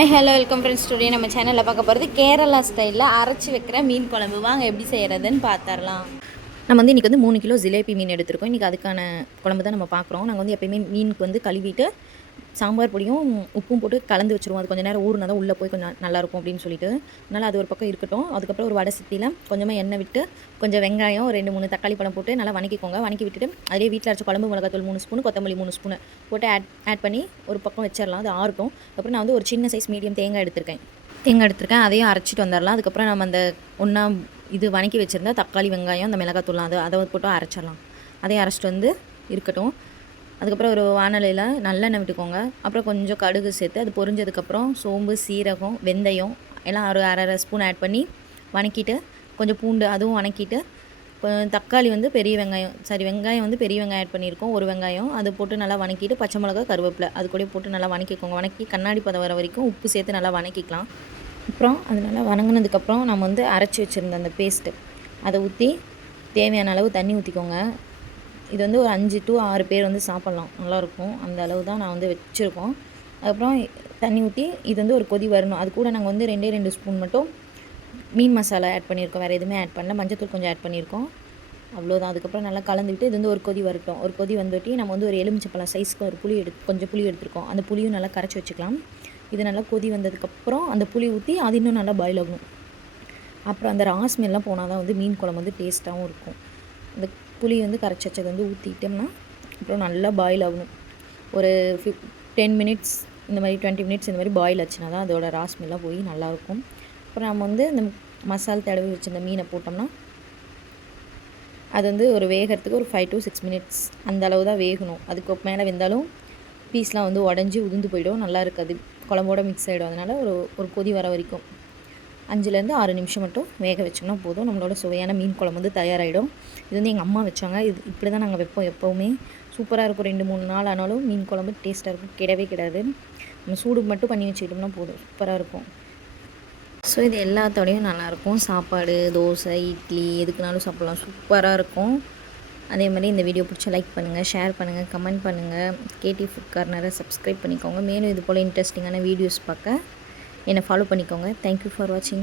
Hi hello welcome friends. Today நம்ம சேனலில் பார்க்க போகிறது கேரளா ஸ்டைலில் அரைச்சி வைக்கிற மீன் குழம்பு. வாங்க எப்படி செய்கிறதுன்னு பார்த்துடலாம். நம்ம வந்து இன்றைக்கி வந்து 3 கிலோ ஜிலேபி மீன் எடுத்துருக்கோம். இன்றைக்கி அதுக்கான குழம்பு தான் நம்ம பார்க்குறோம். நாங்கள் வந்து எப்போயுமே மீனுக்கு வந்து கழுவிட்டு சாம்பார் பொடியும் உப்பும் போட்டு கலந்து வச்சுருவோம். அது கொஞ்சம் நேரம் ஊறுனா தான் உள்ளே போய் கொஞ்சம் நல்லாயிருக்கும் அப்படின்னு சொல்லிட்டு. அதனால் அது ஒரு பக்கம் இருக்கட்டும். அதுக்கப்புறம் ஒரு வடை சட்டியில் கொஞ்சமாக எண்ணெய் விட்டு கொஞ்சம் வெங்காயம் 2-3 தக்காளி பழம் போட்டு நல்லா வணக்கிக்கோங்க. வணக்கி விட்டுட்டு அதே வீட்டில் அரைச்ச குழம்பு மிளகாத்தூள் 3 ஸ்பூன், கொத்தமல்லி 3 ஸ்பூன் போட்டு ஆட் பண்ணி ஒரு பக்கம் வச்சிடலாம். அது ஆறட்டும். அப்புறம் நான் வந்து ஒரு சின்ன சைஸ் மீடியம் தேங்காய் எடுத்திருக்கேன். அதையும் அரைச்சிட்டு வந்துடலாம். அதுக்கப்புறம் நம்ம அந்த ஒன்றா இது வணக்கி வச்சுருந்தா தக்காளி வெங்காயம் அந்த மிளகாத்தூள்லாம் அதை போட்டு அரைச்சிடலாம். அதையும் அரைச்சிட்டு வந்து இருக்கட்டும். அதுக்கப்புறம் ஒரு வானலியில் நல்லெண்ணெய் விட்டுக்கோங்க. அப்புறம் கொஞ்சம் கடுகு சேர்த்து அது பொரிஞ்சதுக்கப்புறம் சோம்பு, சீரகம், வெந்தயம் எல்லாம் ஒரு அரை ஸ்பூன் ஆட் பண்ணி வணக்கிட்டு கொஞ்சம் பூண்டு அதுவும் வணக்கிட்டு தக்காளி வந்து வெங்காயம் வந்து பெரிய வெங்காயம் ஆட் பண்ணியிருக்கோம். ஒரு வெங்காயம் அது போட்டு நல்லா வணக்கிட்டு பச்சை மிளகா, கருவேப்பிலை அது கூட போட்டு நல்லா வணக்கிக்கோங்க. வணக்கி கண்ணாடி பதம் வர வரைக்கும் உப்பு சேர்த்து நல்லா வணக்கிக்கலாம். அப்புறம் அது நல்லா வணங்கினதுக்கப்புறம் நம்ம வந்து அரைச்சி வச்சுருந்த அந்த பேஸ்ட்டு அதை ஊற்றி தேவையான அளவு தண்ணி ஊற்றிக்கோங்க. இது வந்து ஒரு 5 to 6 பேர் வந்து சாப்பிட்லாம், நல்லாயிருக்கும். அந்த அளவு தான் நான் வந்து வச்சுருக்கோம். அதுக்கப்புறம் தண்ணி ஊற்றி இது வந்து ஒரு கொதி வரணும். அது கூட நாங்கள் வந்து 2 ஸ்பூன் மட்டும் மீன் மசாலா ஆட் பண்ணியிருக்கோம். வேறு எதுவுமே ஆட் பண்ணல. மஞ்சத்தூள் கொஞ்சம் ஆட் பண்ணியிருக்கோம். அவ்வளோதான். அதுக்கப்புறம் நல்லா கலந்துவிட்டு இது வந்து ஒரு கொதி வரட்டும். ஒரு கொதி வந்துட்டு நம்ம வந்து ஒரு எலுமிச்சப்பழம் சைஸ்க்கு ஒரு கொஞ்சம் புளி எடுத்துருக்கோம். அந்த புளியும் நல்லா கரைச்சி வச்சுக்கலாம். இது நல்லா கொதி வந்ததுக்கப்புறம் அந்த புளி ஊற்றி அது இன்னும் நல்லா பாயில் ஆகணும். அப்புறம் அந்த ராஸ்மெல்லாம் போனால் தான் வந்து மீன் குழம்பு வந்து டேஸ்ட்டாகவும் இருக்கும். அந்த புளி வந்து கரைச்சி வச்சது வந்து ஊற்றிட்டோம்னா அப்புறம் நல்லா பாயில் ஆகணும். ஒரு 10 மினிட்ஸ் இந்த மாதிரி 20 மினிட்ஸ் இந்த மாதிரி பாயில் ஆச்சுன்னா தான் அதோட ராஸ்மெல்லாம் போய் நல்லாயிருக்கும். அப்புறம் நம்ம வந்து இந்த மசால் தடவி வச்சுருந்த மீனை போட்டோம்னா அது வந்து ஒரு வேகிறதுக்கு ஒரு 5 to 6 மினிட்ஸ் அந்த அளவு தான் வேகணும். அதுக்கு மேலே வெந்தாலும் பீஸ்லாம் வந்து உடஞ்சி உதிர்ந்து போயிடும், நல்லா இருக்காது, குழம்போட மிக்ஸ் ஆகிடும். அதனால் ஒரு கொதி வர வரைக்கும் 5 to 6 நிமிஷம் மட்டும் வேக வச்சோம்னா போதும். நம்மளோட சுவையான மீன் குழம்பு வந்து தயாராகிடும். இது வந்து எங்கள் அம்மா வச்சாங்க. இது இப்படி தான் நாங்கள் வைப்போம் எப்போவுமே. சூப்பராக இருக்கும். 2-3 நாள் ஆனாலும் மீன் குழம்பு டேஸ்ட்டாக இருக்கும், கிடவே. நம்ம சூடு மட்டும் பண்ணி வச்சுக்கிட்டோம்னா போதும், சூப்பராக இருக்கும். ஸோ இது எல்லாத்தோடையும் நல்லாயிருக்கும். சாப்பாடு, தோசை, இட்லி எதுக்குனாலும் சாப்பிட்லாம், சூப்பராக இருக்கும். அதே மாதிரி இந்த வீடியோ பிடிச்சா லைக் பண்ணுங்கள், ஷேர் பண்ணுங்கள், கமெண்ட் பண்ணுங்கள். கேடி ஃபுட் கார்னரை சப்ஸ்கிரைப் பண்ணிக்கோங்க. மேலும் இது போல் இன்ட்ரெஸ்டிங்கான வீடியோஸ் பார்க்க என்னை ஃபாலோ பண்ணிக்கோங்க. தேங்க்யூ ஃபார் வாட்சிங்.